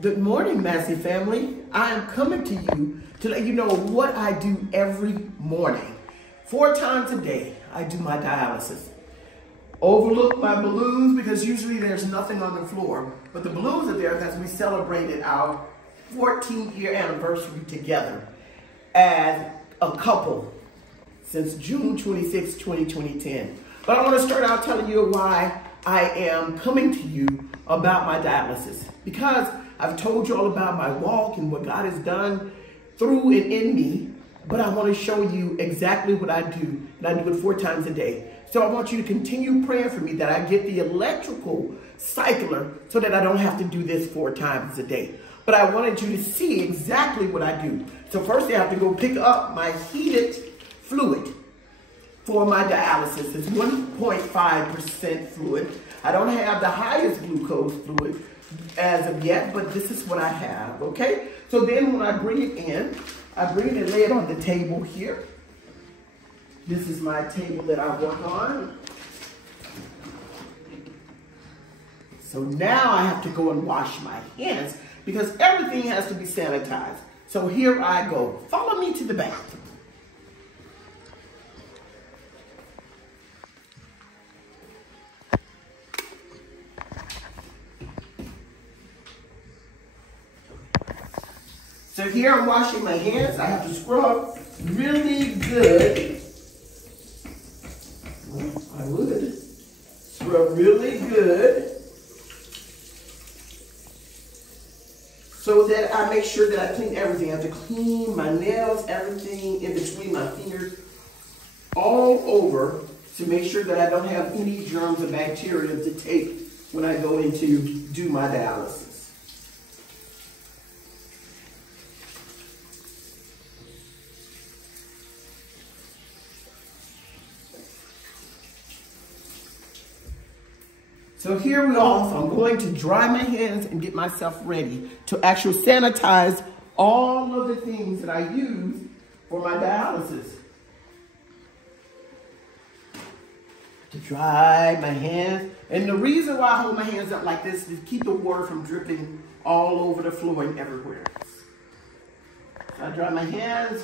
Good morning, Massey family. I am coming to you to let you know what I do every morning. 4 times a day, I do my dialysis. Overlook my balloons because usually there's nothing on the floor, but the balloons are there because we celebrated our 14th year anniversary together as a couple since June 26, 2010. But I want to start out telling you why I am coming to you about my dialysis, because I've told you all about my walk and what God has done through and in me, but I want to show you exactly what I do, and I do it 4 times a day. So I want you to continue praying for me that I get the electrical cycler so that I don't have to do this 4 times a day. But I wanted you to see exactly what I do. So first I have to go pick up my heated fluid for my dialysis. It's 1.5% fluid. I don't have the highest glucose fluid as of yet, but this is what I have, okay? So then when I bring it in, I bring it and lay it on the table here. This is my table that I work on. So now I have to go and wash my hands because everything has to be sanitized. So here I go. Follow me to the bathroom. So here I'm washing my hands. I have to scrub really good. Well, I would scrub really good so that I make sure that I clean everything. I have to clean my nails, everything in between my fingers, all over to make sure that I don't have any germs or bacteria to take when I go in to do my dialysis. So here we are. So I'm going to dry my hands and get myself ready to actually sanitize all of the things that I use for my dialysis. To dry my hands. And the reason why I hold my hands up like this is to keep the water from dripping all over the floor and everywhere. So I dry my hands.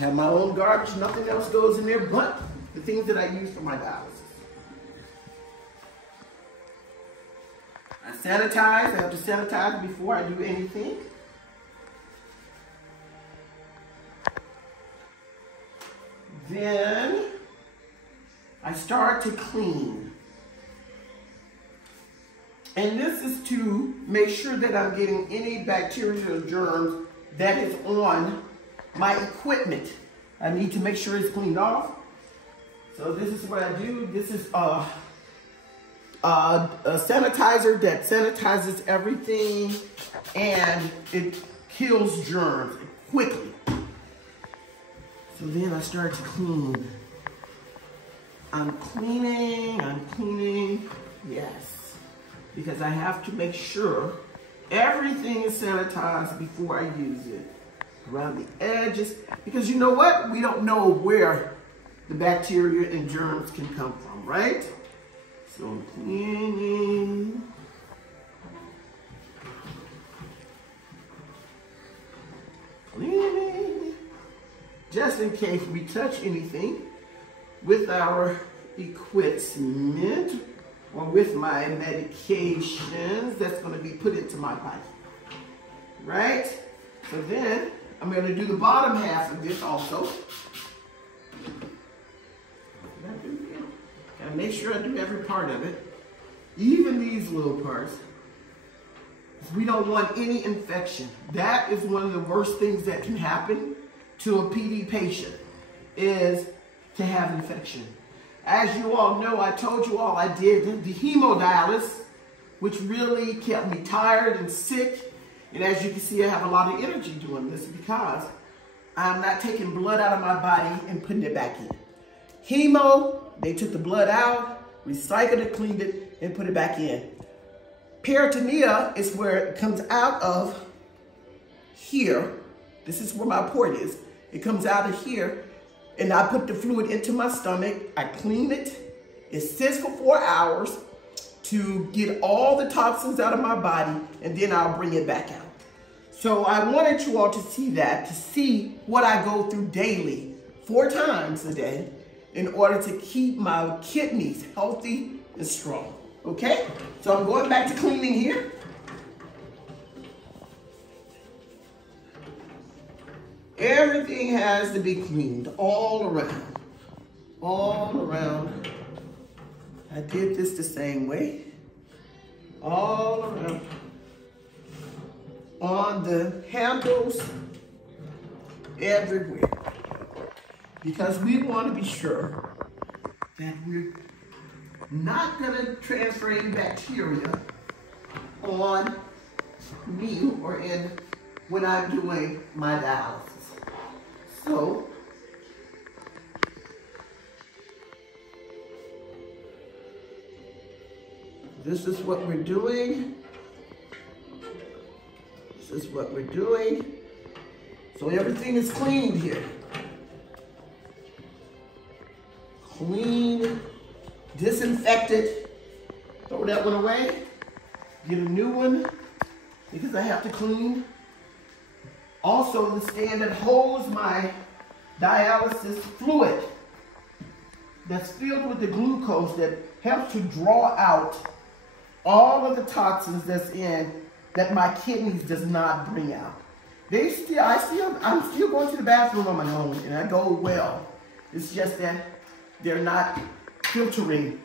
Have my own garbage, nothing else goes in there but the things that I use for my dialysis. I sanitize, I have to sanitize before I do anything. Then I start to clean. And this is to make sure that I'm getting any bacteria or germs that is on my equipment. I need to make sure it's cleaned off. So this is what I do. This is a sanitizer that sanitizes everything and it kills germs quickly. So then I start to clean. I'm cleaning, yes. Because I have to make sure everything is sanitized before I use it. Around the edges, because you know what? We don't know where the bacteria and germs can come from, right? So I'm cleaning. Cleaning. Just in case we touch anything with our equipment or with my medications that's going to be put into my body, right? So then I'm going to do the bottom half of this also. Gotta make sure I do every part of it, even these little parts. We don't want any infection. That is one of the worst things that can happen to a PD patient, is to have infection. As you all know, I told you all I did the hemodialysis, which really kept me tired and sick. And as you can see, I have a lot of energy doing this because I'm not taking blood out of my body and putting it back in. Hemo, they took the blood out, recycled it, cleaned it, and put it back in. Peritoneum is where it comes out of here. This is where my port is. It comes out of here and I put the fluid into my stomach. I clean it. It sits for 4 hours to get all the toxins out of my body, and then I'll bring it back out. So I wanted you all to see that, to see what I go through daily, 4 times a day, in order to keep my kidneys healthy and strong, okay? So I'm going back to cleaning here. Everything has to be cleaned all around, all around. I did this the same way, all around. On the handles, everywhere. Because we want to be sure that we're not going to transfer any bacteria on me or in when I'm doing my dialysis. So, this is what we're doing. This is what we're doing. So everything is cleaned here. Clean, disinfected. Throw that one away. Get a new one because I have to clean. Also, the stand that holds my dialysis fluid that's filled with the glucose that helps to draw out all of the toxins that's in that my kidneys does not bring out. I'm still going to the bathroom on my own, and I go well. It's just that they're not filtering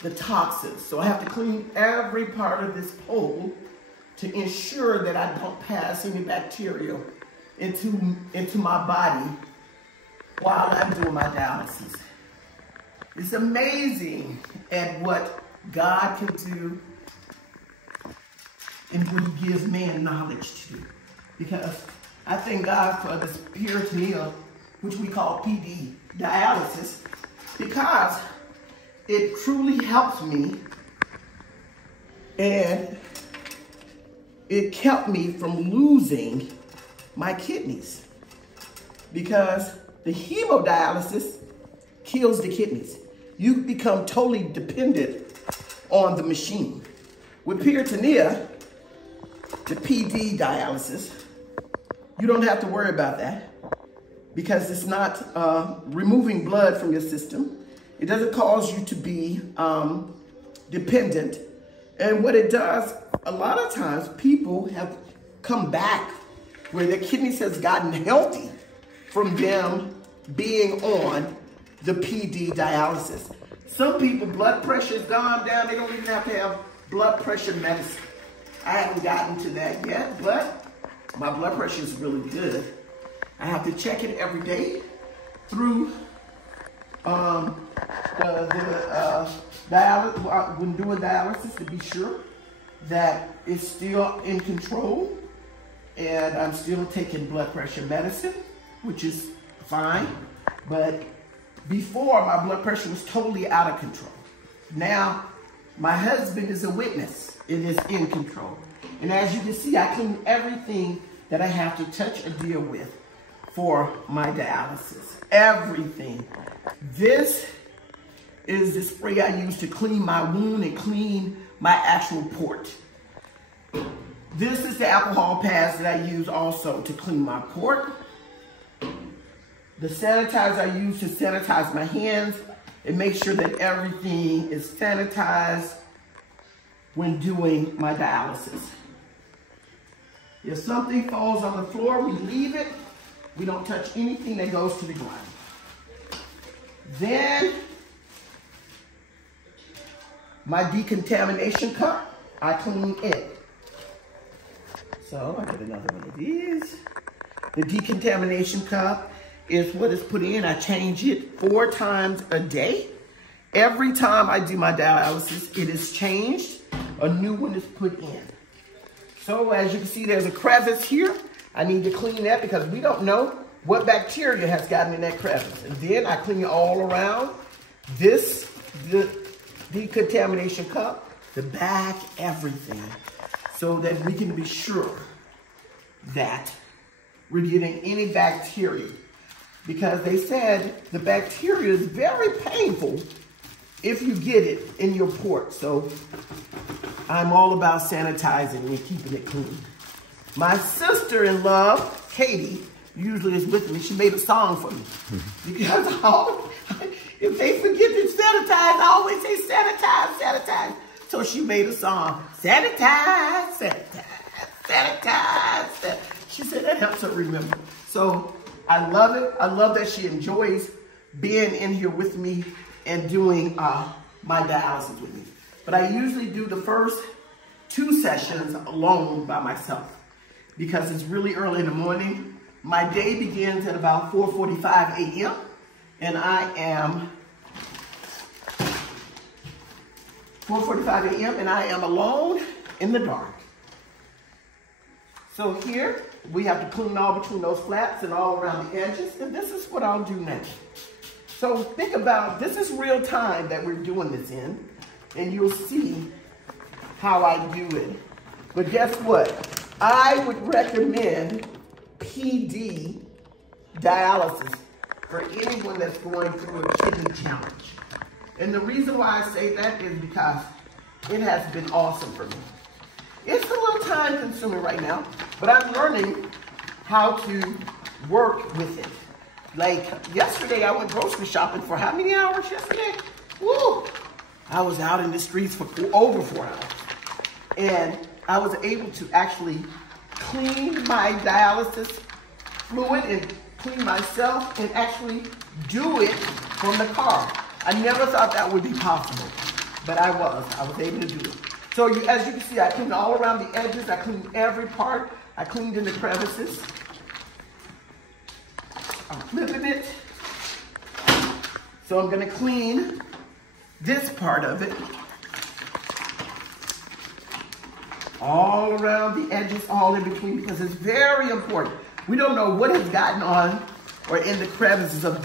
the toxins. So I have to clean every part of this hole to ensure that I don't pass any bacteria into my body while I'm doing my dialysis. It's amazing at what God can do and what He gives man knowledge to do. Because I thank God for this peritoneal, which we call PD, dialysis, because it truly helps me and it kept me from losing my kidneys, because the hemodialysis kills the kidneys. You become totally dependent on the machine. With peritoneal, the PD dialysis, you don't have to worry about that because it's not removing blood from your system. It doesn't cause you to be dependent. And what it does, a lot of times people have come back where their kidneys has gotten healthy from them being on the PD dialysis. Some people, blood pressure's gone down. They don't even have to have blood pressure medicine. I haven't gotten to that yet, but my blood pressure is really good. I have to check it every day through dialysis, when doing dialysis, to be sure that it's still in control, and I'm still taking blood pressure medicine, which is fine. But before, my blood pressure was totally out of control. Now, my husband is a witness. It is in control. And as you can see, I clean everything that I have to touch or deal with for my dialysis. Everything. This is the spray I use to clean my wound and clean my actual port. This is the alcohol pads that I use also to clean my port. The sanitizer I use to sanitize my hands and make sure that everything is sanitized when doing my dialysis. If something falls on the floor, we leave it. We don't touch anything that goes to the ground. Then, my decontamination cup, I clean it. So, I get another one of these. The decontamination cup is what is put in. I change it 4 times a day. Every time I do my dialysis, it is changed. A new one is put in. So as you can see, there's a crevice here. I need to clean that because we don't know what bacteria has gotten in that crevice. And then I clean it all around. The decontamination cup, the back, everything, so that we can be sure that we're getting any bacteria because they said the bacteria is very painful if you get it in your port. So I'm all about sanitizing and keeping it clean. My sister-in-law, Katie, usually is with me. She made a song for me. Because if they forget to sanitize, I always say sanitize, sanitize. So she made a song, sanitize, sanitize, sanitize, sanitize. She said that helps her remember. So I love it. I love that she enjoys being in here with me and doing my dialysis with me. But I usually do the first 2 sessions alone by myself because it's really early in the morning. My day begins at about 4:45 a.m. and I am 4:45 a.m. and I am alone in the dark. So here we have to clean all between those flaps and all around the edges, and this is what I'll do next. So think about, this is real time that we're doing this in, and you'll see how I do it. But guess what? I would recommend PD dialysis for anyone that's going through a kidney challenge. And the reason why I say that is because it has been awesome for me. It's a little time consuming right now, but I'm learning how to work with it. Like yesterday, I went grocery shopping for how many hours yesterday? Woo! I was out in the streets for over 4 hours. And I was able to actually clean my dialysis fluid and clean myself and actually do it from the car. I never thought that would be possible, but I was able to do it. So as you can see, I cleaned all around the edges. I cleaned every part. I cleaned in the crevices. I'm flipping it. So I'm gonna clean this part of it. All around the edges, all in between, because it's very important. We don't know what has gotten on or in the crevices of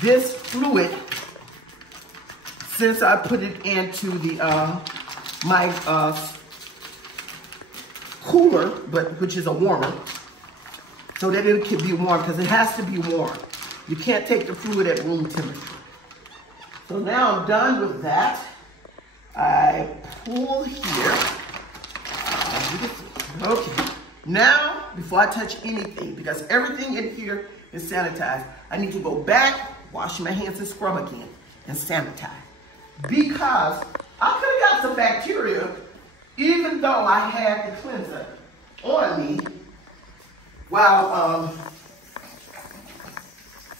this fluid since I put it into the my cooler, which is a warmer, so that it can be warm, because it has to be warm. You can't take the fluid at room temperature. So now I'm done with that. I pull here. Okay. Now, before I touch anything, because everything in here is sanitized, I need to go back, wash my hands and scrub again, and sanitize. Because I could have got some bacteria, even though I had the cleanser on me while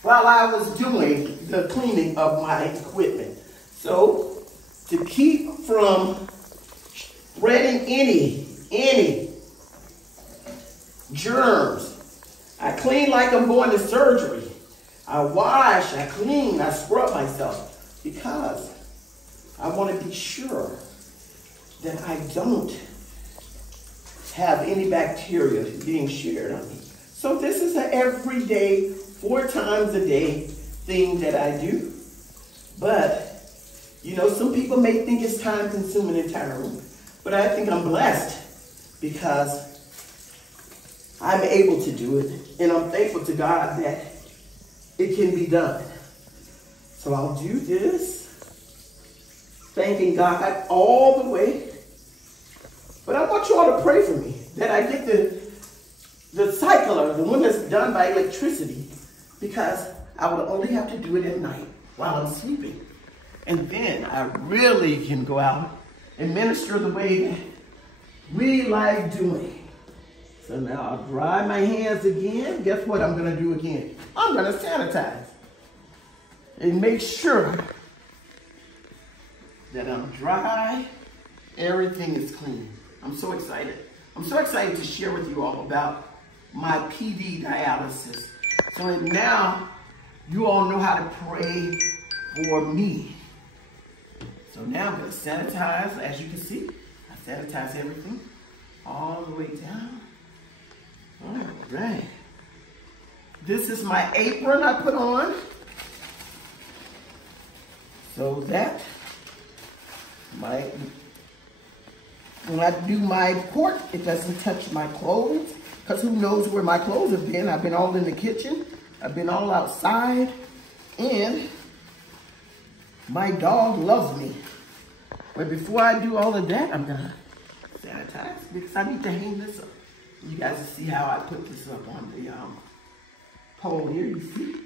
I was doing the cleaning of my equipment. So, to keep from spreading any germs, I clean like I'm going to surgery. I wash, I clean, I scrub myself, because I want to be sure that I don't have any bacteria being shared on me. So this is an everyday, 4 times a day thing that I do. But, you know, some people may think it's time consuming and tiring, but I think I'm blessed because I'm able to do it, and I'm thankful to God that it can be done. So I'll do this, thanking God all the way. But I want you all to pray for me that I get the cycler, the one that's done by electricity, because I would only have to do it at night while I'm sleeping. And then I really can go out and minister the way that we like doing. So now I'll dry my hands again. Guess what I'm gonna do again? I'm gonna sanitize and make sure that I'm dry, everything is clean. I'm so excited. I'm so excited to share with you all about my PD dialysis. So now you all know how to pray for me. So now I'm gonna sanitize. As you can see, I sanitize everything all the way down. All right. This is my apron I put on, so that when I do my port, it doesn't touch my clothes, because who knows where my clothes have been. I've been all in the kitchen, I've been all outside, and my dog loves me. But before I do all of that, I'm gonna sanitize because I need to hang this up. You guys will see how I put this up on the pole here, you see?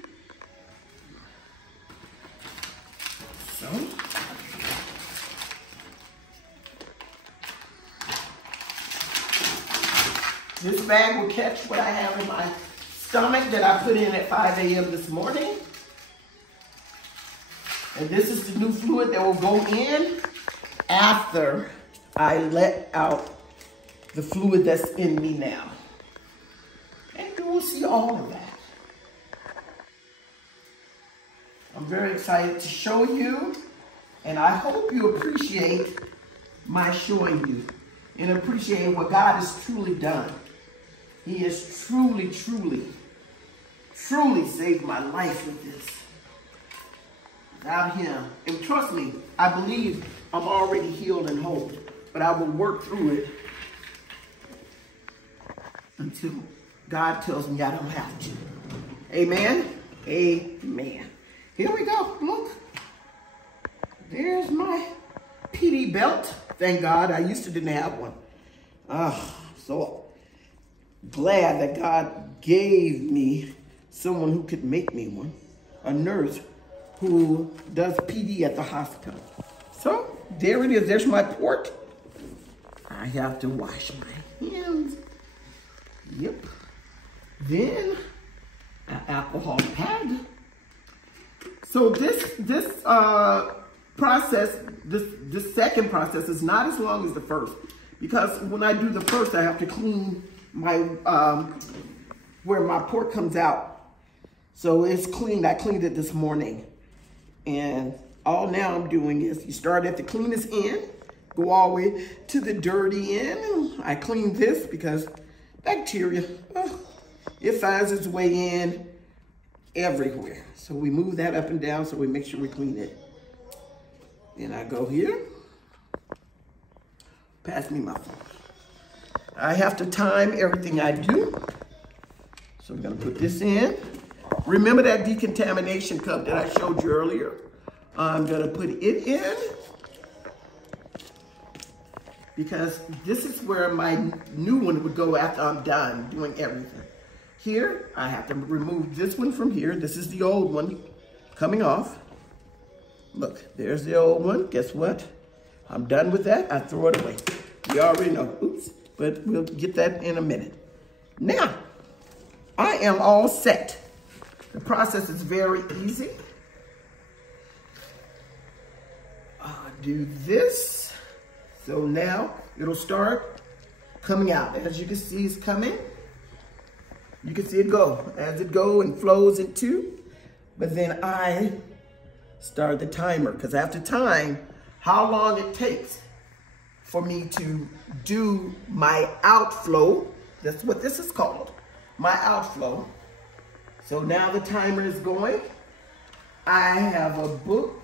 So, this bag will catch what I have in my stomach that I put in at 5 a.m. this morning. And this is the new fluid that will go in after I let out the fluid that's in me now. And you will see all of that. I'm very excited to show you, and I hope you appreciate my showing you and appreciate what God has truly done. He has truly, truly, truly saved my life with this. Without him, and trust me, I believe I'm already healed and whole, but I will work through it until God tells me I don't have to. Amen? Amen. Here we go. Look. There's my PD belt. Thank God. I used to didn't have one. So glad that God gave me someone who could make me one. A nurse who does PD at the hospital. So there it is. There's my port. I have to wash my hands. Yep. Then an alcohol pad. So this process, this second process is not as long as the first, because when I do the first, I have to clean my where my port comes out. So it's cleaned. I cleaned it this morning, and all now I'm doing is you start at the cleanest end, go all the way to the dirty end. I clean this because bacteria, it finds its way in everywhere. So we move that up and down so we make sure we clean it. Then I go here. Pass me my phone. I have to time everything I do. So I'm gonna put this in. Remember that decontamination cup that I showed you earlier? I'm gonna put it in because this is where my new one would go after I'm done doing everything. Here, I have to remove this one from here. This is the old one coming off. Look, there's the old one. Guess what? I'm done with that. I throw it away. You already know. Oops, but we'll get that in a minute. Now, I am all set. The process is very easy. Do this. So now it'll start coming out. As you can see, it's coming. You can see it go as it go and flows into. But then I start the timer because I have to time how long it takes for me to do my outflow. That's what this is called, my outflow. So now the timer is going. I have a book,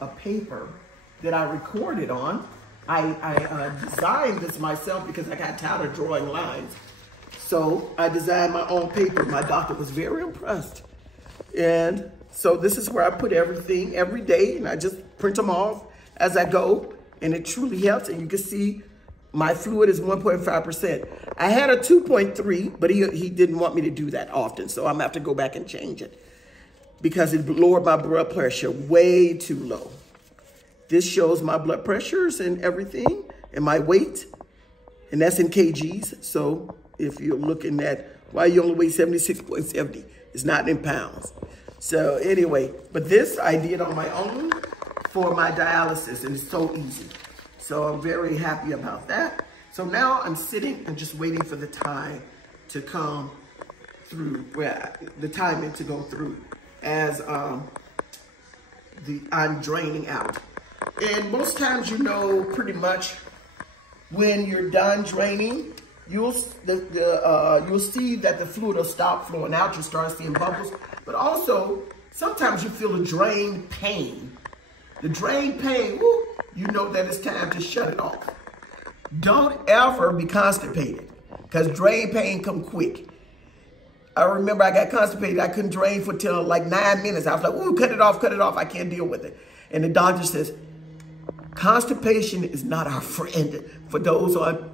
a paper that I recorded on. I designed this myself because I got tired of drawing lines. So I designed my own paper. My doctor was very impressed. And so this is where I put everything every day, and I just print them off as I go, and it truly helps. And you can see my fluid is 1.5%. I had a 2.3, but he didn't want me to do that often, so I'm gonna have to go back and change it because it lowered my blood pressure way too low. This shows my blood pressures and everything, and my weight, and that's in kgs. So if you're looking at why you only weigh 76.70, it's not in pounds. So anyway, but this I did on my own for my dialysis, and it's so easy. So I'm very happy about that. So now I'm sitting and just waiting for the time to come through, the timing to go through as I'm draining out. And most times, you know, pretty much when you're done draining, you'll see that the fluid will stop flowing out. You start seeing bubbles, but also sometimes you feel a drain pain. The drain pain, woo, you know that it's time to shut it off. Don't ever be constipated because drain pain come quick. I remember I got constipated. I couldn't drain for till like 9 minutes. I was like, ooh, cut it off, cut it off. I can't deal with it. And the doctor says, constipation is not our friend for those on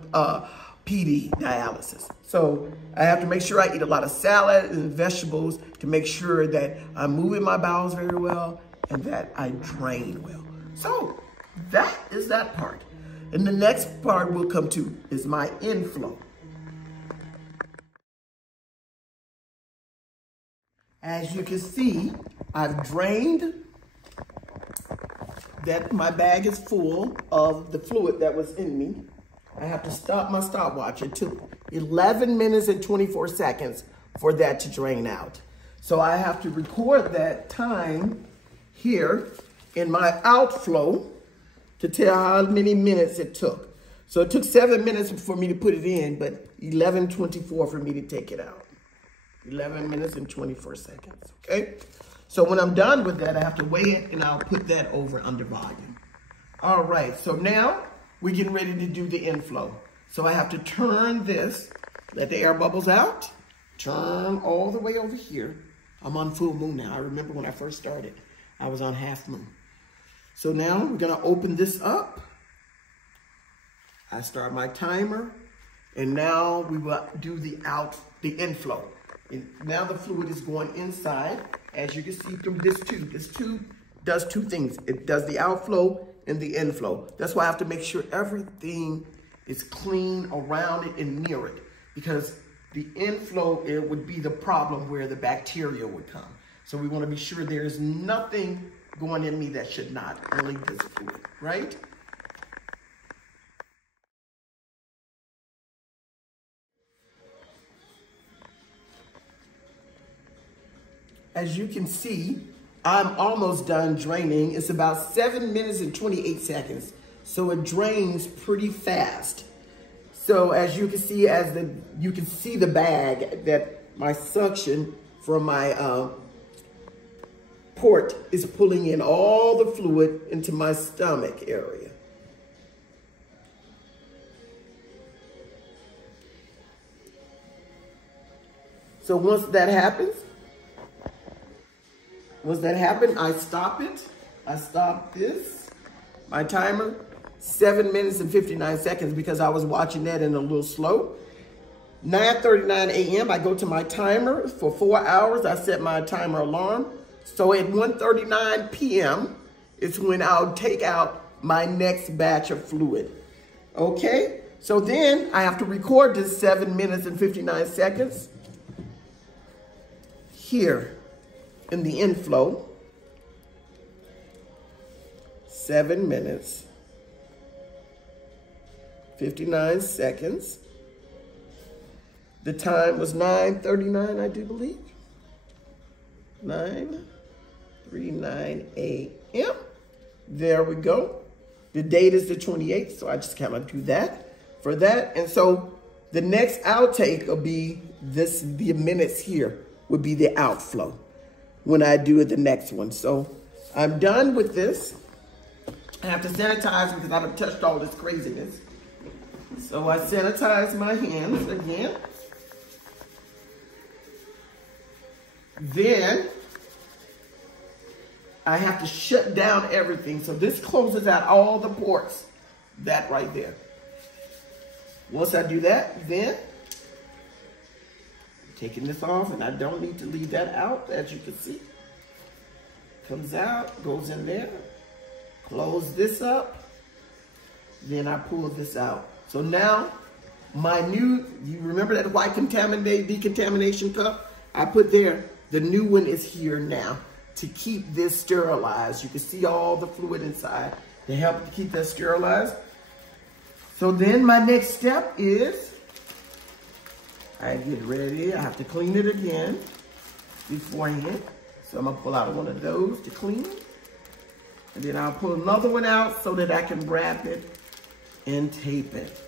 PD dialysis. So I have to make sure I eat a lot of salad and vegetables to make sure that I'm moving my bowels very well and that I drain well. So that is that part. And the next part we'll come to is my inflow. As you can see, I've drained that. My bag is full of the fluid that was in me. I have to stop my stopwatch. It took 11 minutes and 24 seconds for that to drain out. So I have to record that time here in my outflow to tell how many minutes it took. So it took 7 minutes for me to put it in, but 11:24 for me to take it out. 11 minutes and 24 seconds, okay? So when I'm done with that, I have to weigh it and I'll put that over under volume. All right, so now we're getting ready to do the inflow. So I have to turn this, let the air bubbles out, turn all the way over here. I'm on full moon now. I remember when I first started, I was on half moon. So now we're gonna open this up. I start my timer, and now we will do the inflow. And now the fluid is going inside, as you can see through this tube. This tube does two things. It does the outflow and the inflow. That's why I have to make sure everything is clean around it and near it, because the inflow, it would be the problem where the bacteria would come. So we want to be sure there's nothing going in me that should not, only this fluid, right? As you can see, I'm almost done draining. It's about 7 minutes and 28 seconds. So it drains pretty fast. So as you can see, you can see the bag that my suction from my port is pulling in all the fluid into my stomach area. So once that happens, I stop it. I stop this, my timer, 7 minutes and 59 seconds because I was watching that in a little slow. 9:39 a.m., I go to my timer for 4 hours. I set my timer alarm. So at 1:39 p.m. is when I'll take out my next batch of fluid. Okay, so then I have to record this 7 minutes and 59 seconds here in the inflow. 7 minutes, 59 seconds. The time was 9:39, I do believe. 9:39 a.m. There we go. The date is the 28th, so I just kind of do that for that. And so the next outtake will be this, the minutes here would be the outflow when I do it the next one. So I'm done with this. I have to sanitize because I've touched all this craziness. So I sanitize my hands again. Then I have to shut down everything. So this closes out all the ports, that right there. Once I do that, then I'm taking this off, and I don't need to leave that out, as you can see. Comes out, goes in there, close this up, then I pull this out. So now my new, you remember that white decontamination cup I put there? The new one is here now to keep this sterilized. You can see all the fluid inside to help to keep that sterilized. So then my next step is I get ready. I have to clean it again beforehand. So I'm gonna pull out one of those to clean it. And then I'll pull another one out so that I can wrap it and tape it.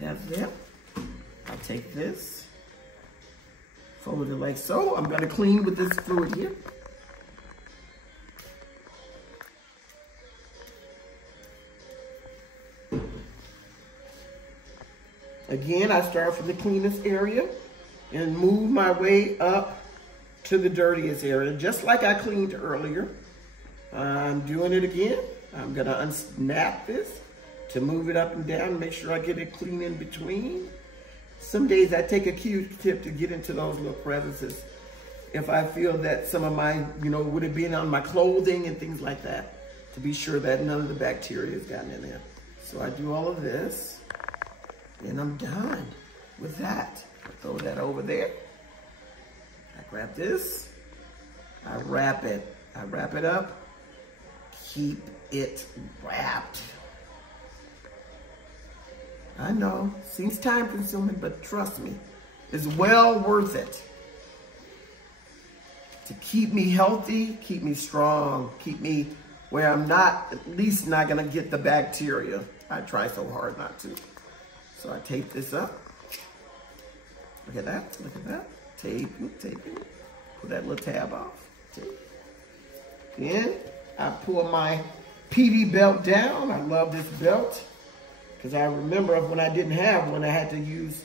That's there. I'll take this, fold it like so. I'm gonna clean with this fluid here. Again, I start from the cleanest area and move my way up to the dirtiest area, just like I cleaned earlier. I'm doing it again. I'm gonna unsnap this to move it up and down, make sure I get it clean in between. Some days I take a Q-tip to get into those little crevices. If I feel that some of my, would have been on my clothing and things like that, to be sure that none of the bacteria has gotten in there. So I do all of this, and I'm done with that. Throw that over there. I grab this, I wrap it up, keep it wrapped. I know, seems time consuming, but trust me, it's well worth it to keep me healthy, keep me strong, keep me where I'm at least not gonna get the bacteria. I try so hard not to. So I tape this up. Look at that, taping. Pull that little tab off, tape. Then I pull my PD belt down. I love this belt because I remember when I didn't have one, I had to use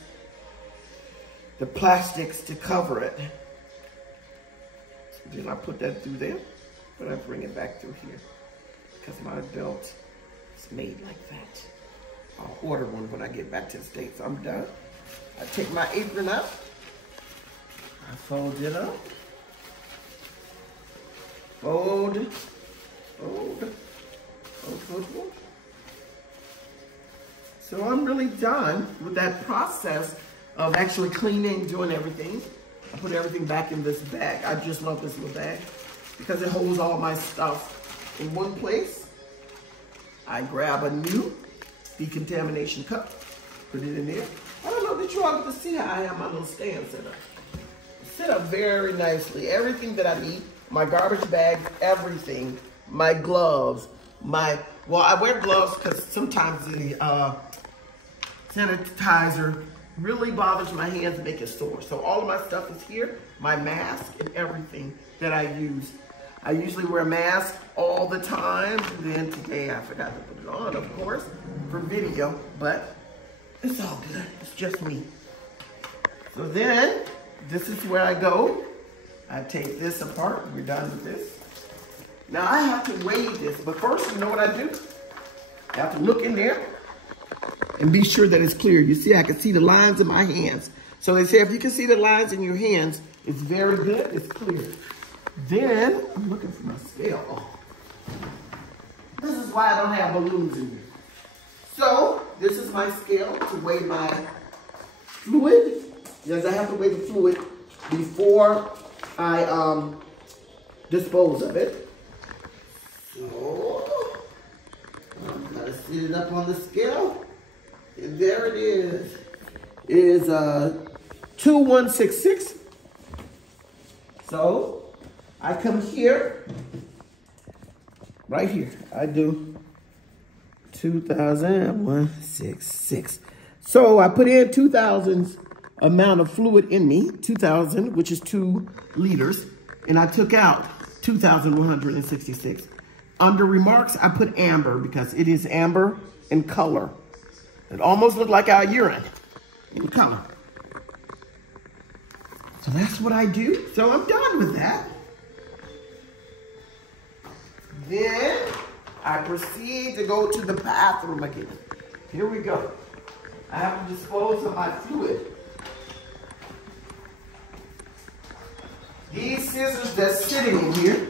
the plastics to cover it. So then I put that through there, but I bring it back through here because my belt is made like that. I'll order one when I get back to the States. I'm done. I take my apron up. I fold it up. Fold. So I'm really done with that process of actually cleaning, doing everything. I put everything back in this bag. I just love this little bag because it holds all my stuff in one place. I grab a new decontamination cup, put it in there. I don't know, did you all get to see how I have my little stand set up? Set up very nicely. Everything that I need, my garbage bags, everything, my gloves, well, I wear gloves because sometimes the sanitizer really bothers my hands and make it sore. So all of my stuff is here, my mask and everything that I use. I usually wear a mask all the time. Then today I forgot to put it on, of course, for video, but it's all good. It's just me. So then, this is where I go. I take this apart. We're done with this. Now I have to weigh this, but first, you know what I do? I have to look in there and be sure that it's clear. You see, I can see the lines in my hands. So they say if you can see the lines in your hands, it's very good, it's clear. Then, I'm looking for my scale. Oh. This is why I don't have balloons in here. So, this is my scale to weigh my fluid. Yes, I have to weigh the fluid before I dispose of it. So, I'm gonna set it up on the scale. And there it is. It is 2166. So, I come here, right here. I do 2,166. So I put in 2,000's amount of fluid in me, 2,000, which is 2 liters, and I took out 2,166. Under remarks, I put amber because it is amber in color. It almost looked like our urine in color. So that's what I do. So I'm done with that. Then I proceed to go to the bathroom again. Here we go. I have to dispose of my fluid. These scissors that's sitting in here,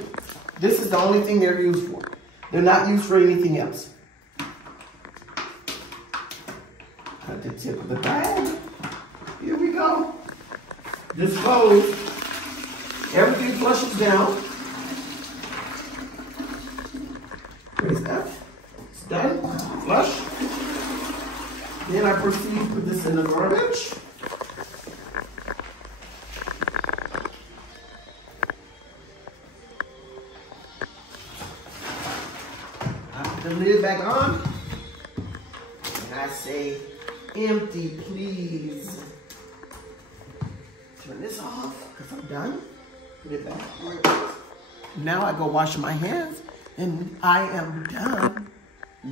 this is the only thing they're used for. They're not used for anything else. Cut the tip of the bag. Here we go. Dispose. Everything flushes down. Raise that. It's done. Flush. Then I proceed to put this in the garbage. I put the lid back on. And I say, empty, please. Turn this off, because I'm done. Put it back where it is. Now I go wash my hands. And I am done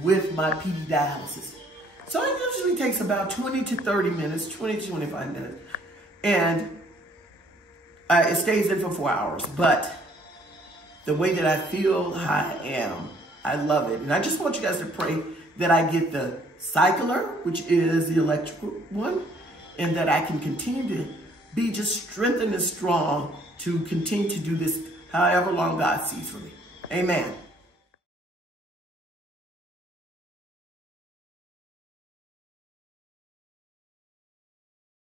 with my PD dialysis. So it usually takes about 20 to 30 minutes, 20 to 25 minutes. And it stays in for 4 hours. But the way that I feel I am, I love it. And I just want you guys to pray that I get the cycler, which is the electrical one, and that I can continue to be just strengthened and strong to continue to do this however long God sees for me. Amen.